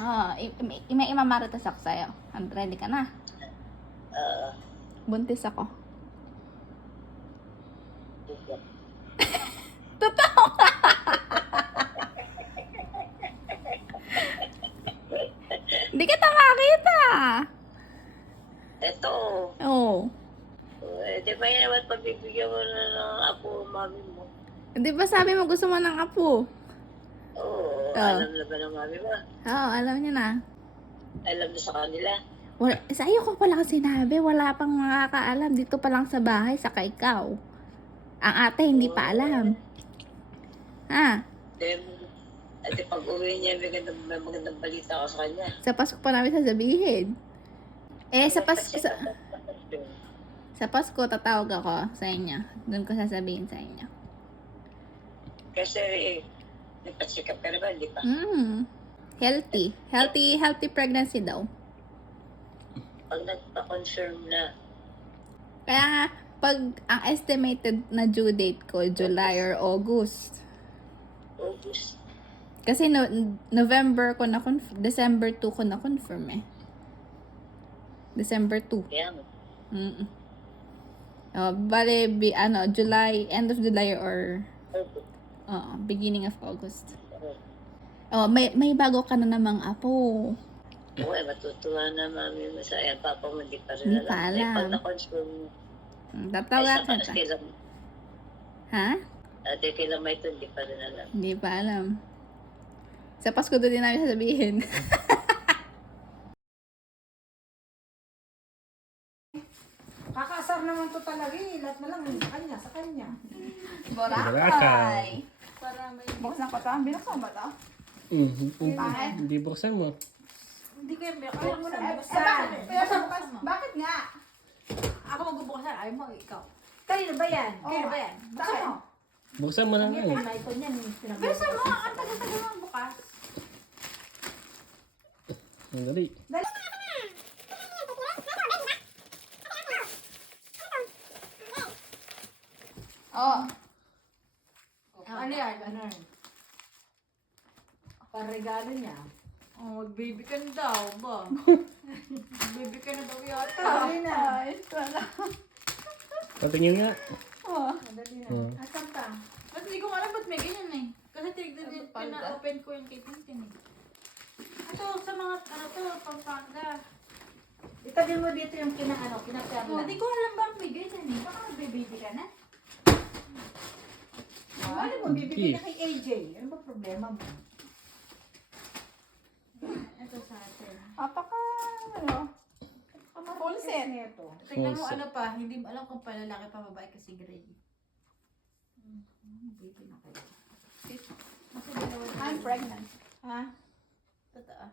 Oo, may imamarites ako sa'yo. Ready ka na? Oo. Buntis ako. Sige. Totoo! Hindi kita makita. Ito. Oo. Di ba yan naman pagbibigyan mo na ng apo mami mo? Di ba sabi mo gusto mo ng apo? Oo. Ah. Alam na ba ng mami mo? Oo, alam niya na. Alam na sa kanila? Wala, sa iyo ko palang sinabi, wala pang makakaalam. Dito pa lang sa bahay, saka ikaw. Ang ate hindi pa alam. Ha? Then, at pag uwi niya, may magandang balita ko sa kanya. Sa Pasko pa namin sasabihin. Sa Pasko, sa Pasko tatawag ako sa inyo. Doon ko sasabihin sa inyo. Kasi, nagpa-check up ka na ba? Hindi pa. Healthy. Healthy pregnancy daw. Pag nagpa-confirm na, Kaya nga, pag ang estimated na due date ko, July or August. August. Kasi November ko na confirm, December 2 ko na confirm eh. December 2. Kaya mo. Bale, July, end of July or August. beginning of August. May bago ka na namang apo. Oo, matutuwa na mami mo sa papa mo, hindi pa rin Hindi pa alam. alam. Pag na-confirm mo, Tatawagan ka. kailan, Ha? kailan may ito, hindi pa rin alam. Hindi pa alam. Sa Pasko doon din namin sasabihin. Kakasar naman to talaga eh. Lahat na lang sa kanya. Boracay. Para may... Buksan ko to. Binuksan ba to? Bakit? Hindi buksan mo. Hindi ko yung Bakit? buksan. Bakit nga? Ako magbubuksan. Ayaw mo, ikaw. Kanino ba yan? Kanino ba yan? Buksan mo. Buksan mo lang Ang yan. may icon yan. Buksan mo. Ang tagal-tagal mo bukas. Ang dali. Oo. Ano yan? Ano yan? Parregalo niya. Oh, mag-baby ka na daw ba? Mag-baby ka na daw yata. Madali na. Ito na. Patingin nga. Madali na. Oh. Asan ka? Ba't hindi ko alam ba't may ganyan eh. Kasi tinignan din, Pampanga. pina-open ko yung kay Tintin eh. Ito, sa mga, Pampanga. Itabi mo dito yung kinaperla. Oh, hindi ko alam bakit may ganyan eh. Baka magbe-baby ka na. Ano mo, bibigyan na kay AJ. Ano ba problema mo? Ito sa atin. Full set. Neto. Tingnan mo Full set. ano pa, hindi mo alam kung palalaki pa babae kasi gray. Baby na kayo. Kasi dalawa na. I'm pregnant. Ha? Totoo.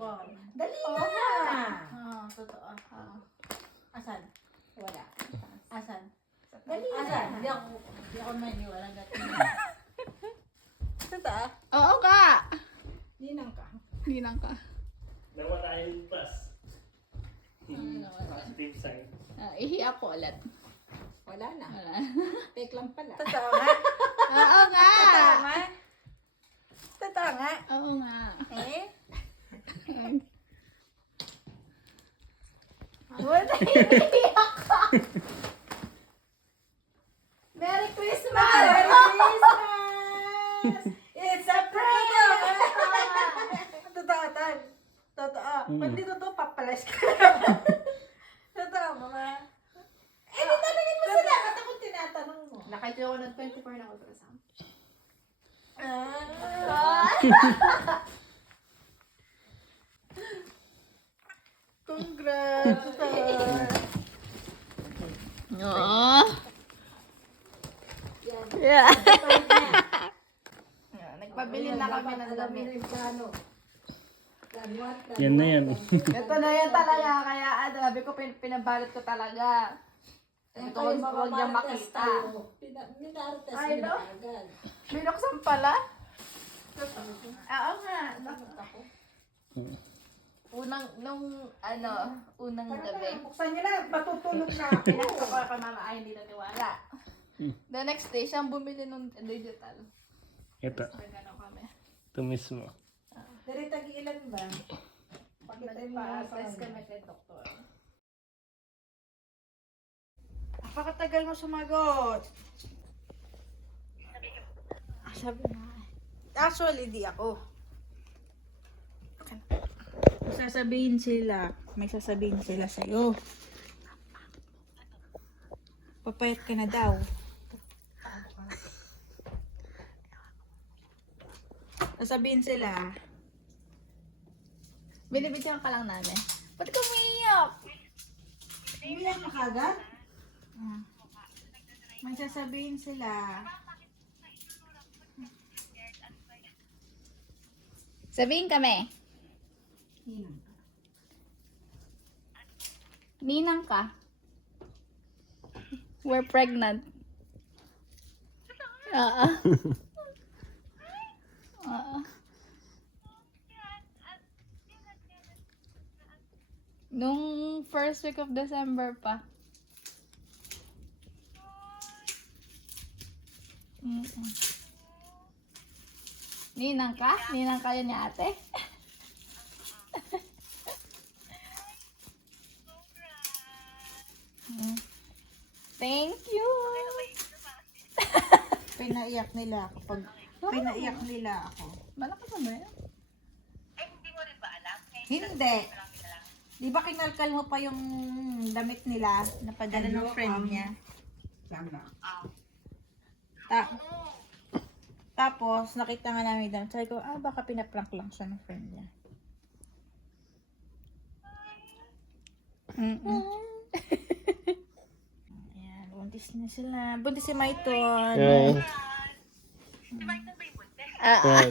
Wow. Dali na! Totoo. Asan? Wala. Asan? Dali Asan? na. Hindi ako maniwala natin. Totoo? Oo ka. Ninang ka. Ninang ka. Naman tayo pas. Positive sign. Ihi ako ulit. Wala na. Wala. Fake lang pala. Totoo nga? Oo nga. Totoo nga? Totoo nga? Oo nga. Eh? Wala, iiyak ka. Merry Christmas! Merry Christmas! It's a prank! Totoo, Tan. Totoo. Pag di totoo, papalas ka naman. Totoo, mga... Eh, di tanongin mo sila. Ba't ako tinatanong mo? Nakita ko ng 24 na ultrasound. Congrats! Oo. Yeah. Nagpabili na kami ng Alam mo damit. na yung plano. Planuan, planuan. Yan na yan. Ito na yan talaga. Kaya sabi ko, pinabalot ko talaga. Sabi ko, huwag niyang makita. Minartes Ay, no? agad. Binuksan pala? Oo nga. Bakit ako? Unang gabi. Buksan niyo na, matutulog na ako. Pinakita ko kay mama, ay hindi naniwala. The next day, siyang bumili ng digital. Ito. Nagano kami. Ito mismo. Dari tag-ilan ba? Pakitay mo nga sa kanya. kay doktor. Napakatagal mo sumagot. Sabi na. Actually, di ako. Sasabihin sila. May sasabihin sila sa'yo. Papayat ka na daw. Sasabihin sila. Binibigyan ka lang namin. Ba't ka umiiyak? Umiyak na kagad? May sasabihin sila. Sabihin kami. Ninang ka. We're pregnant. Oo. Oo. Nung first week of December pa. Mm-mm. Ninang ka? Ninang ka yun ni ate? Mm. Thank you! Pinaiyak nila ako. Pinaiyak nila ako. Malakas na ba yan? Hindi. Di ba kinalkal mo pa yung damit nila na padala ng friend niya? Tapos, nakita nga namin doon. Sabi ko, baka pinaprank lang siya ng friend niya. Ayan, buntis na sila. Buntis si Maiton. Right. Ah,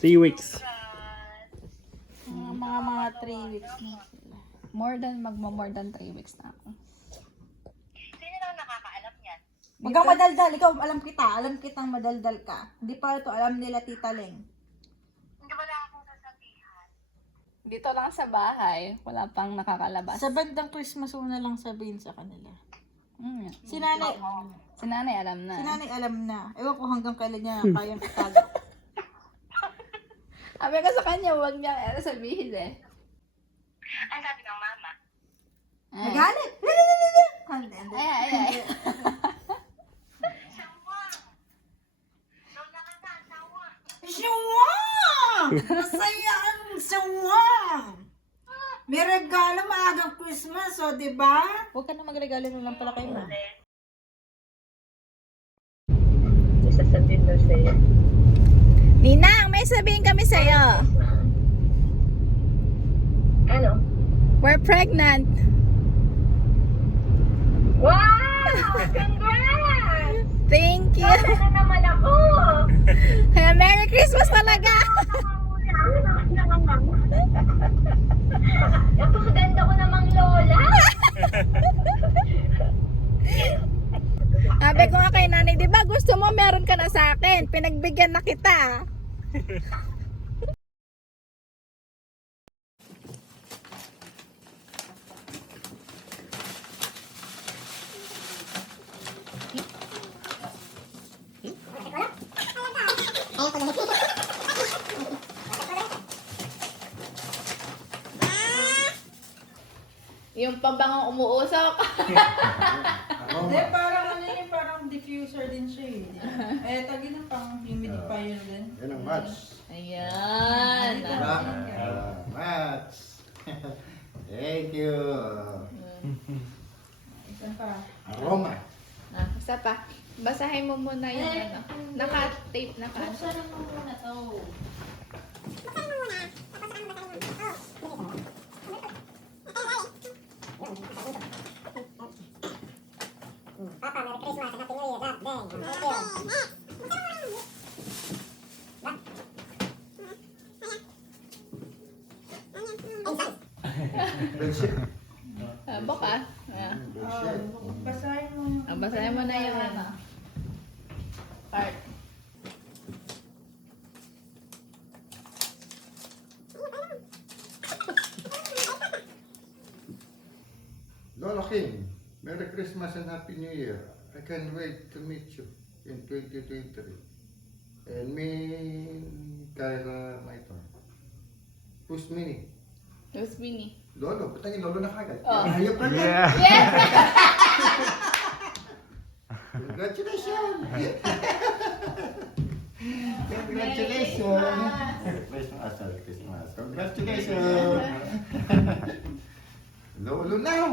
3 weeks. Mga 3 weeks na sila. more than 3 weeks na ako. Huwag kang madaldal. Ikaw, alam kita. Alam kitang madaldal ka. Hindi pa ito alam nila, Tita Leng. Dito lang sa bahay, wala pang nakakalabas. Sa bandang Christmas, una lang sabihin sa kanila. Si Si nanay alam na. nanay alam na. Ewan ko hanggang kailan niya kayang itago. Sabi ko sa kanya, huwag niya sabihin eh. Ang sabi ng mama, Ay, Nagalit! Hindi. ay. Sawang! Masaya ang sawang! May regalo maagang Christmas, o, diba? Huwag ka na magregalo na lang pala kay Ma. isasabihin daw sa'yo. Ninang, may sabihin kami sa'yo. Ano? We're pregnant. Wow! Congrats! Thank you. Sana naman ako! Merry Christmas talaga. Napakaganda ko namang lola! Sabi ko nga kay nanay, di ba gusto mo meron ka na sa akin? Pinagbigyan na kita. Yung pabangong umuusok. Hindi, parang ano yun, parang diffuser din siya eh. Tagi na pang humidifier din. Yan ang match. Ayan. Diba? Match. Thank you. Isa pa. Aroma. Isa pa. Basahin mo muna yung ano. Naka-tape na ka. Buksan mo muna to. Papa, Merry Christmas and Happy New Year. Dang. Thank you. Bullshit. Buka. Ayan. Bullshit. Basahin mo yung... Basahin mo na yung ano. Part. Lola King, Merry Christmas and Happy New Year. I can't wait to meet you in 2023. And min kaya ito. Push mini. Who's Winnie? Lolo, ba't naging lolo na kagad? Oh. Hayop na yan. Yeah. Yes! Congratulations! Congratulations! Christmas, Merry Christmas. Congratulations! Lolo na!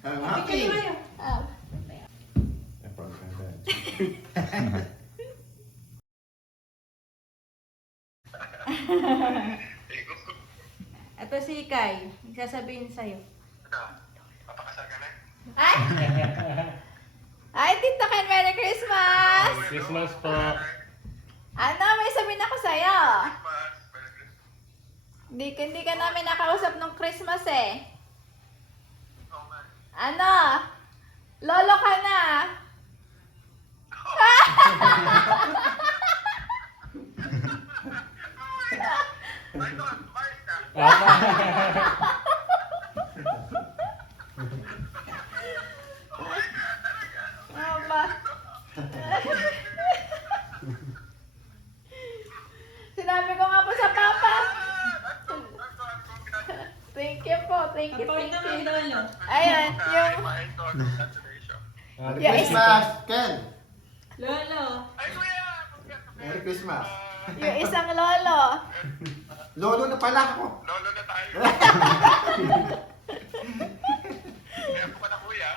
I'm happy! Ah. Ito si Kai. Sasabihin sa'yo. Ay! Ay, Tito Ken, Merry Christmas! Christmas po. Ano, may sabihin ako sa'yo. Hindi ka namin nakausap nung Christmas eh. Ano? Lolo ka na. Aba. Sinabi ko nga po sa papa. Thank you po. Thank you, Apart thank naman, you. Lolo. Ayun, yung... Merry Yeah, Christmas, Ken! Lolo. Merry Christmas! Yung isang lolo. Lolo na pala ako! Lolo na tayo. Kaya po ka na kuya.